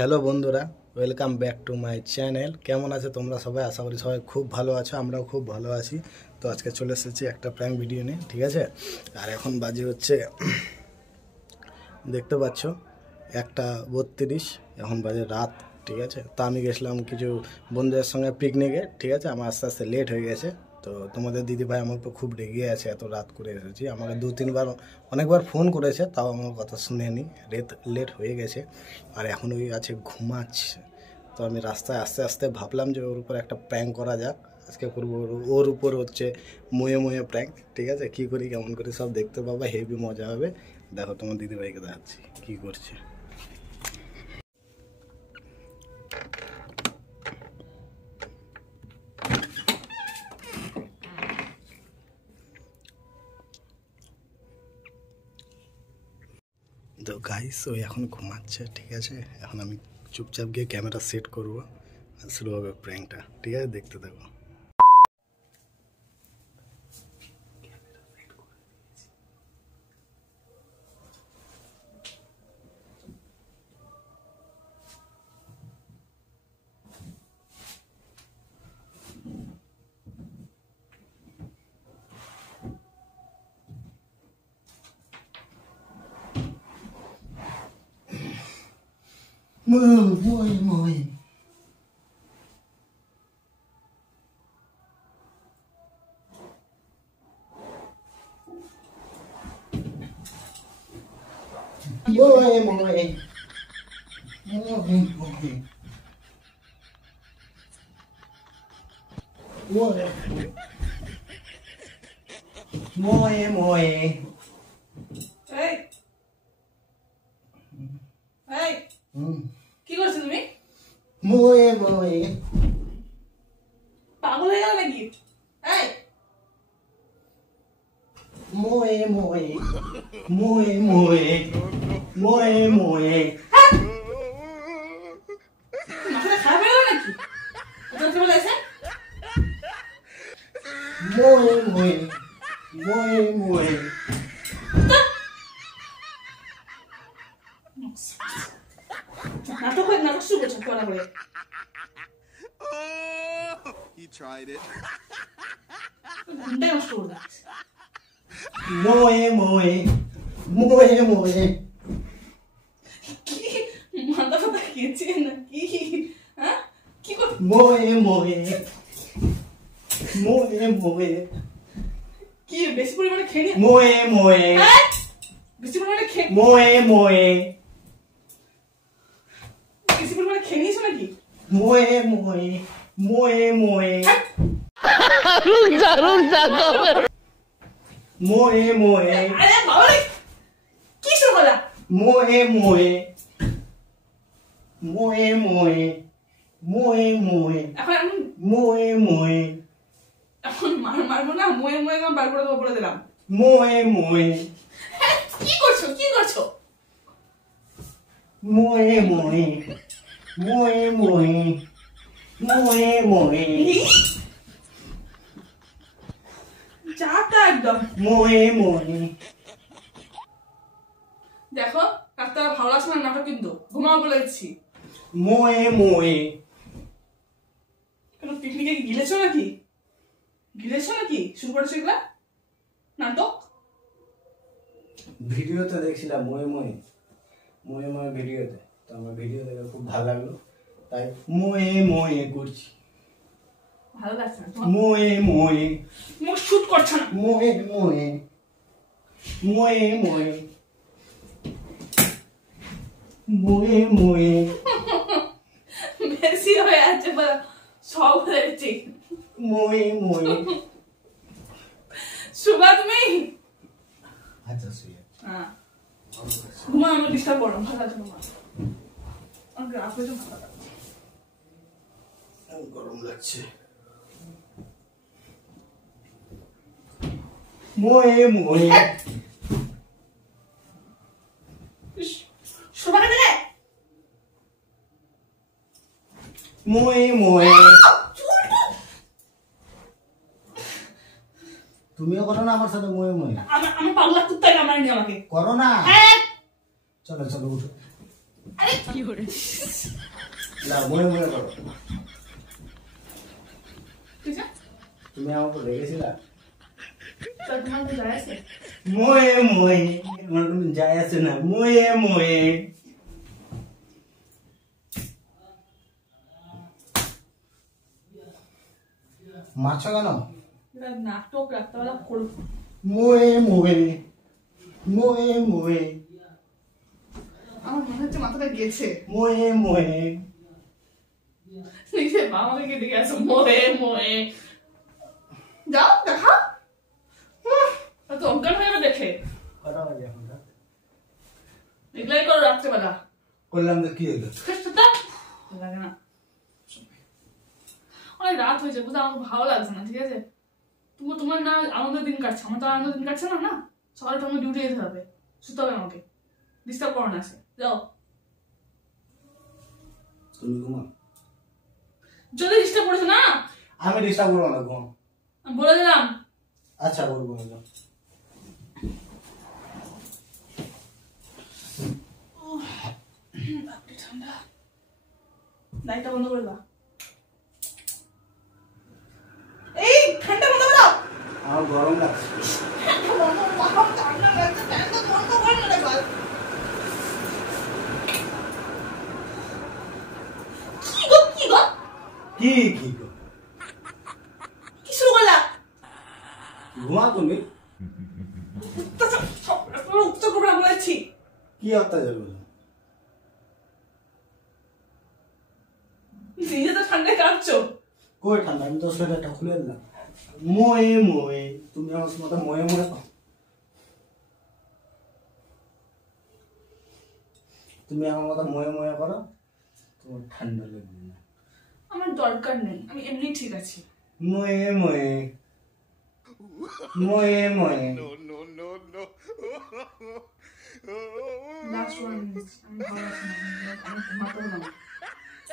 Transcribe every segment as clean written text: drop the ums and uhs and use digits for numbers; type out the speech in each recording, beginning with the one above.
Hello বন্ধুরা, welcome back to my channel. কেমন আছে তোমরা সবাই? আশা করি সবাই খুব ভালো আছো, আমরাও খুব ভালো আছি। তো আজকে চলে এসেছি একটা প্র্যাঙ্ক ভিডিও নিয়ে, ঠিক আছে। আর এখন বাজে হচ্ছে, দেখতে পাচ্ছ, 1:32, এখন বাজে রাত, ঠিক আছে। তো আমি গেছিলাম কিছু বন্ধুদের সঙ্গে পিকনিকে, ঠিক আছে। আমার আস্তে আস্তে লেট হয়ে গেছে। তো তোমাদের দিদিভাই আমার উপর খুব রেগে আছে, এত রাত করে এসেছি। আমাকে 2-3বার অনেকবার ফোন করেছে, তাও আমার কথা শুনেনি। লেট হয়ে গেছে আর এখন ওই আছে ঘুমাচ্ছে। তো আমি রাস্তায় আস্তে আস্তে ভাবলাম যে ওর উপর একটা প্র্যাঙ্ক করা যাক। আজকে করবো ওর উপর হচ্ছে মুয়ে মুয়ে প্র্যাঙ্ক, ঠিক আছে। কী করি কেমন করি সব দেখতে পাবা, হেভি মজা হবে। দেখো তোমার দিদিভাইকে দেখাচ্ছি কী করছে। তো গাইস ওই এখন ঘুমাচ্ছে, ঠিক আছে। এখন আমি চুপচাপ গিয়ে ক্যামেরা সেট করবো আর শুরু হবে প্র্যাঙ্কটা, ঠিক আছে। দেখতে থাকো। Muy. Muy. এই এই কি করছো তুমি? Muy. পাগল হয়ে গেল নাকি? এই Muy. মাথাটা খারাপ হয়ে গেল নাকি? ওটা কি বলেছে? Muy. নাটক শুরু করছো পড়া করে। He tried it. ঘুমটাই নষ্ট করে দিচ্ছে। Muy. কি মাথা ফাতা খেয়েছে নাকি? হ্যাঁ কি কর? Muy. কি বেশি পরিমাণে খেয়ে নি? Muy. হ্যাঁ বেশি পরিমাণে খেয়ে নিয়েছো নাকি? আরে বাবা রে কি শুরু করলা? এখন মারবো না, ময়ে বার করে দেবো বলে দিলাম। হ্যাঁ, কি করছো? চাটা একদম দেখো, ডাক্তার ভালো লাগছে না নাটক, কিন্তু ঘুমাও বলে দিচ্ছি। কেন পিকনিকে গিলেছো নাকি? শুরু করেছো এগুলা নাটক? ভিডিওতে দেখছিলাম ময়ে ভিডিওতে, তো আমার ভিডিও দেখে খুব ভালো লাগলো, তাই ময়ে করছি। ভালো লাগছে না তোমার? ময়ে মুখ শুট করছে না। ময়ে বেশি হয়ে আছে বলে সব হয়েছে। শুভা তুমি আচ্ছা শুয়ে হ্যাঁ ঘুমা, আমি ডিস্টার্ব করো, ভালো লাগছে তোমার? আমাকে আপনি তো ভালো লাগছে। গরম লাগছে। শুভা কে দেখ তুমিও করো না আমার সাথে আমি পাগলা কুত্তায় কামড়ায়নি আমাকে। করো না। হ্যাঁ চলো উঠো। না মনে মনে করো, ঠিক আছে তুমি আমাকে রেখেছিলা তো তোমার তো যায় আছে মোয়ে মোয়ে, আমার কোনো যায় আছে না, মোয়ে মোয়ে। মাছ কেন? এটা নাটক রাত্রেবেলা করবো মোয়ে মোয়ে মোয়ে মোয়ে আমার মনে হচ্ছে মাথাটা গেছে মোয়ে মোয়ে। নিজে মা আমাকে ডেকে আছে মোয়ে মোয়ে যাও দেখা তো অজ্ঞান হয়ে যাবে দেখে কটা বাজে এখন? এগুলাই করো রাত্রেবেলা করলাম তো কি হলো? লাগে না অনেক রাত হয়েছে বুঝতে আমার ভালো লাগছে না ঠিক আছে তুমি তোমার না আনন্দের দিন কাটছে আমার তো আনন্দের দিন কাটছে না না সকালে তোমার ডিউটি যেতে হবে শুতে হবে আমাকে ডিস্টার্ব করো না আসে যাও তুমি ঘুমা, যদি ডিস্টার্ব করেছো না আমি ডিস্টার্ব করবো না, ঘুম। আমি বলে দিলাম আচ্ছা করবো না। ঠান্ডা লাইটটা বন্ধ করে দাও এই ঠান্ডা বন্ধ করে দাও আমার গরম লাগছে। কি কি গো? কি শুরু করলা ঘুমা তুমি। উত্তর করবে না বলেছি কি অত্যাচার করলো? নিজে তো ঠান্ডায় কাঁপছো কই ঠান্ডা? আমি তো সোয়েটারটা খুলে দিলাম। মোয়ে মোয়ে, তুমি আমার মতো মোয়ে মোয়ে করো। তুমি আমার মতো মোয়ে মোয়ে করো, তোমার ঠান্ডা লাগবে না। আমার দরকার নেই আমি এমনি ঠিক আছি মোয়ে মোয়ে মোয়ে মোয়ে। No, no, no, no. Last one আমি ভালো আছি না আমি ঘুমাতে না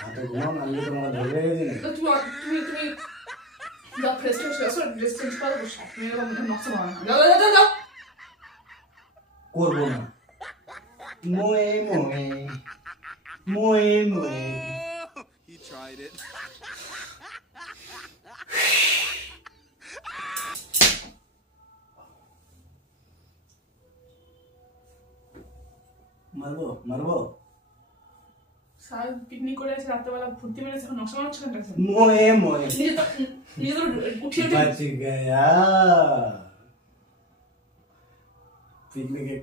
হাতে ঘুমাও না, আমি তোমাকে ধরে রেখেছি নাকি? তো তুমি তুমি যাও ফ্রেশ ফ্রেশ আসো ড্রেস চেঞ্জ করো বসে তুমি এরকম নকশা বানাও না যাও যাও যাও যাও করবো না। মোয়ে মোয়ে মোয়ে মোয়ে। He tried it. মারবো মারবো। সারা পিকনিক করে আছে রাত্রেবেলা ফুর্তি মেরেছে এখন নকশা বানাচ্ছ কেন মোয়ে মোয়ে। নিজে তো উঠিয়ে উঠে बच गया। পিকনিকে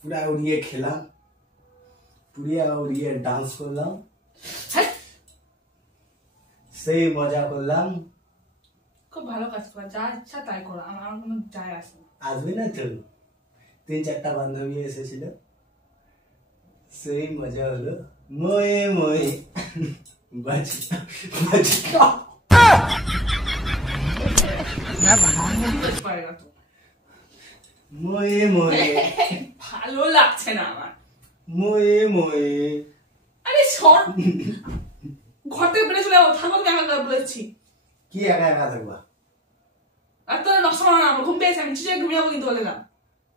পুরা উড়িয়ে খেলাম, পুরিয়া উড়িয়ে ডান্স করলাম, হ্যাঁ সেই মজা করলাম। খুব ভালো কাজ করা যা ইচ্ছা তাই করো আমার কোনো যায় আসে না আসবে না তো, 3-4টা বান্ধবী এসেছিল, সেই মজা হলো। মোয়ে মোয়ে बच बच गया। বুঝতে পারেগা তো মোয়ে মোয়ে ভালো লাগছে না আমার মোয়ে মোয়ে। আরে সর ঘর থেকে বেরিয়ে চলে যাবো থাকো তুমি একা বলেছি কি একা একা থাকবা? আর তো নকশা বানানো আমার ঘুম পেয়েছে আমি চিঠিয়ে ঘুমিয়ে যাবো কিন্তু বলে দিলাম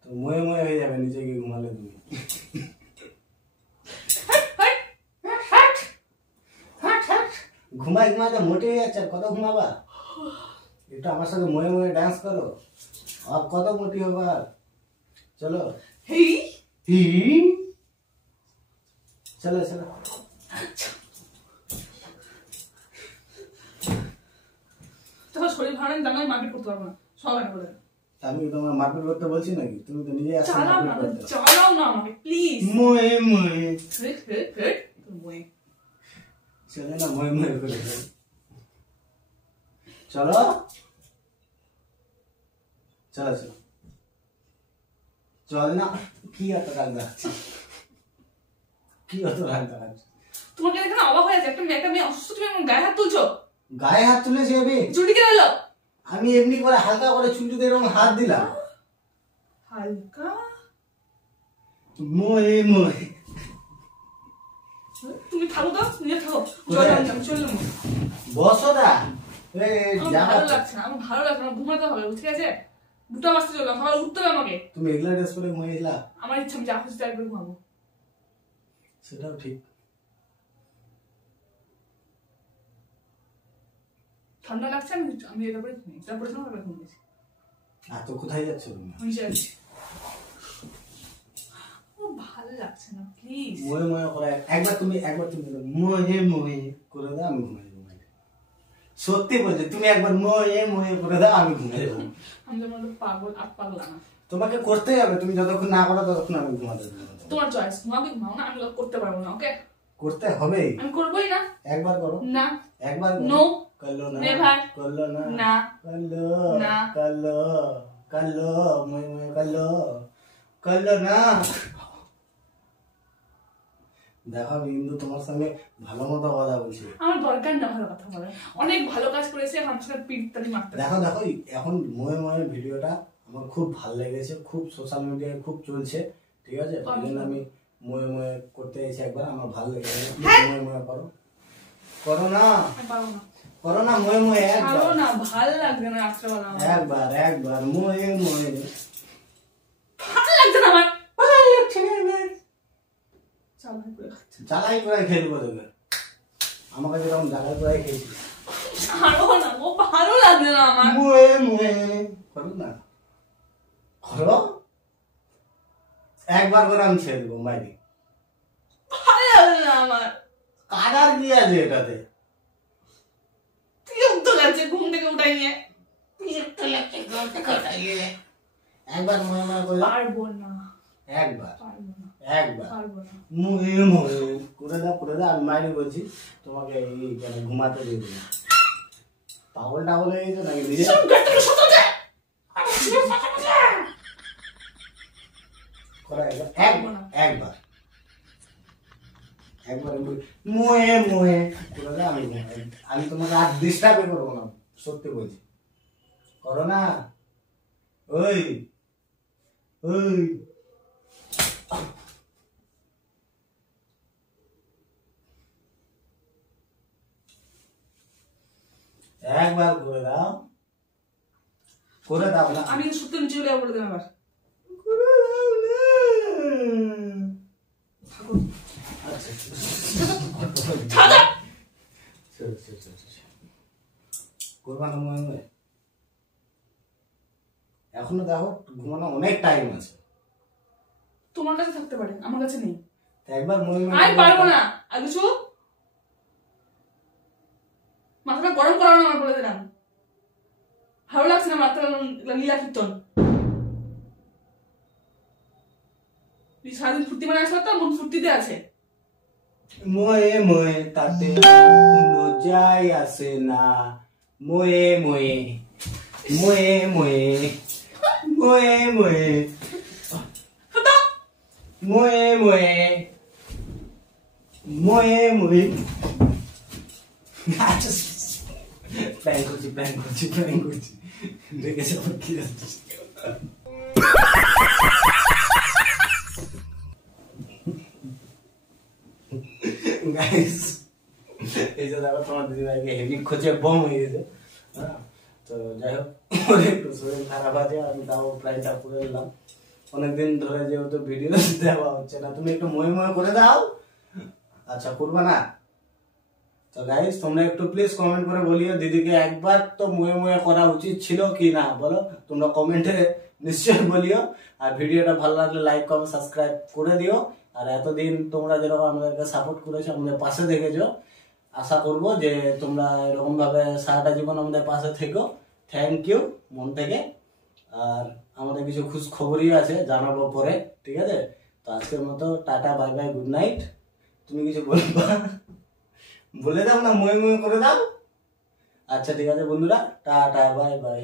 তো মোয়ে মোয়ে হয়ে যাবে নিচে গিয়ে ঘুমালে তুমি। ঘুমাই ঘুমাতে মোটে হয়ে যাচ্ছে, আর কত ঘুমাবা? একটু আমার সাথে মোয়ে মোয়ে ডান্স করো, আর কত মোটি হবা? চলো হেই হি চলো চলো। তখন শরীর ভালো নেই আমি মারপিট করতে পারবো না সব একটা বলে আমি কি তোমার মারপিট করতে বলছি নাকি? তুমি তো নিজে আসছো চালাও না মারপিট করতে। চালাও না আমাকে প্লিজ মোয়ে মোয়ে হেট হেট হেট বই চলে না, মোয়ে মোয়ে করে ফেল। চলো চলো চলো চল না। কি অত রাগ দেখাচ্ছি? কি অত রাগ দেখাচ্ছি? তোমাকে দেখে না অবাক হয়ে যাচ্ছে একটা মেয়ে অসুস্থ তুমি এমন গায়ে হাত তুলছো গায়ে হাত তুলেছি আমি? চুটি কে এলো আমি এমনি করে হালকা করে চুলটিতে এরকম হাত দিলাম। হালকা মোয়ে মোয়ে। তুমি থাকো তো নিজে থাকো চলে আমি চললাম বসো না। আমার ভালো লাগছে না আমার ভালো লাগছে না ঘুমাতে হবে ঠিক আছে 2টা বাজতে চললাম সকালে উঠতে হবে আমাকে তুমি এগুলা ড্রেস করে ঘুমিয়েছিলা? আমার ইচ্ছা আমি যা খুশি তাই করে ঘুমাবো সেটাও ঠিক। ঠান্ডা লাগছে, আমি এটা পরে ঘুমিয়েছি, তারপরে তারপরে ঘুমিয়েছি। আর তো কোথায় যাচ্ছ তুমি? নিচে যাচ্ছি। ও ভালো লাগছে না, প্লিজ। মোয়ে মোয়ে করে একবার তুমি মোয়ে মোয়ে করে দাও, আমি ঘুমিয়ে যাবো। সত্যি বলছি, তুমি একবার মোয়ে মোয়ে করে দাও, আমি ঘুমিয়ে যাবো। আমি তোমার তো পাগল আর পাগলা না। তোমাকে করতেই হবে, তুমি যতক্ষণ না করো ততক্ষণ আমি ঘুমাতে দেবো না। তোমার চয়েস, ঘুমাবে ঘুমাও না, আমি করতে পারবো না। ওকে, করতে হবেই। আমি করবোই না। একবার করো না, একবার নো, করলো না, নেভার, করলো না, না, করলো না, করলো করলো মোয়ে মোয়ে করলো করলো না। দেখো বিন্দু, তোমার সঙ্গে ভালো মতো কথা বলছি। আমার দরকার না ভালো কথা বলার, অনেক ভালো কাজ করেছে, এখন সেটা পিঠটানি মারতে। দেখো দেখো, এখন মোয়ে মোয়ে ভিডিওটা আমার খুব ভালো লেগেছে, খুব সোশ্যাল মিডিয়ায় খুব চলছে, ঠিক আছে? ওই জন্য আমি মোয়ে মোয়ে করতে এসে একবার আমার ভালো লেগেছে। মোয়ে মোয়ে করো, করো না, পারবো না, করো না মোয়ে মোয়ে একবার, ভালো না, ভালো লাগবে না রাত্রেবেলা, একবার একবার মোয়ে মোয়ে। ভালো লাগছে না আমার, ভালো লাগছে না আমার। চালাই করে খাচ্ছে। জ্বালাই করে খেলবো তোকে, আমাকে যেরকম জ্বালাই করে খেয়েছিস। ছাড়ো না, ও ভালো লাগছে না আমার। মোয়ে মোয়ে করো না, করো একবার করে আমি ছেড়ে দেবো মাইরি। ভালো লাগছে না আমার, কাদার কি আছে এটাতে? বিরক্ত লাগছে ঘুম থেকে উঠাই নিয়ে। বিরক্ত লাগছে ঘুম থেকে উঠাইয়ে। একবার মোয়ে মোয়ে করে দাও, পারবো না, একবার পারবো না, একবার পারবো না। মোয়ে মোয়ে করে দাও, করে দাও। আমি মাইরি বলছি তোমাকে, এই কেন ঘুমাতে দিয়ে দেবো? পাগল টাগল হয়ে গেছো নাকি নিজে? করা একবার, একবার একবার মোয়ে মোয়ে করে দাও, আমি ঘুমাই। আমি তোমাকে আর ডিস্টার্ব করবো না, সত্যি বলছি। করো না, ওই ওই একবার করে দাও, করে দাও না, আমি সত্যি নিচে চলে যাবো বলে দেন আবার। করে দাও না। থাকো। আচ্ছা, থাকো। করবা না মনে হয়? এখনো দেখো ঘুমানো অনেক টাইম আছে। তোমার কাছে থাকতে পারে, আমার কাছে নেই। তা একবার মনে আমি পারবো না। আর কিছু মাথাটা গরম করা না, আমার বলে দিলাম। ভালো লাগছে না মাত্র লীলা কীর্তন। সারাদিন ফুর্তি মানে আসলে তো মন ফুর্তিতে আছে। মোয়ে মোয়ে তাতে কোনো যাই আসে না। মোয়ে মোয়ে মোয়ে মোয়ে মোয়ে মোয়ে মোয়ে মোয়ে মোয়ে মোয়ে। প্ল্যান করছি প্ল্যান করছি প্ল্যান করছি, দেখেছে কি যাচ্ছে। গাইস, এই যে দেখো তোমার দিদিভাইকে হেভি খোঁজে বম হয়ে গেছে। হ্যাঁ, তো যাই হোক, ওর একটু শরীর খারাপ আছে, আমি তাও প্রায়টা করে দিলাম। অনেকদিন ধরে যেহেতু ভিডিও দেওয়া হচ্ছে না, তুমি একটু ময়ে ময়ে করে দাও। আচ্ছা, করবা না? তো গাইস, তোমরা একটু প্লিজ কমেন্ট করে বলিও দিদিকে একবার তো ময়ে ময়ে করা উচিত ছিল কি না, বলো তোমরা কমেন্টে নিশ্চয়ই বলিও। আর ভিডিওটা ভালো লাগলে লাইক কমেন্ট সাবস্ক্রাইব করে দিও। আর এতদিন তোমরা যেরকম আমাদেরকে সাপোর্ট করেছো, আমাদের পাশে দেখেছো, আশা করব যে তোমরা এরকম ভাবে সারাটা জীবন আমাদের পাশে থেকো। থ্যাংক ইউ মন থেকে। আর আমাদের কিছু খোঁজ খবরই আছে, জানাবো পরে, ঠিক আছে? তো আজকের মতো tata, bye bye, good night. তুমি কিছু বলবা? বলে দাও না, ময়ে ময়ে করে দাও। আচ্ছা ঠিক আছে বন্ধুরা, টাটা, বাই বাই।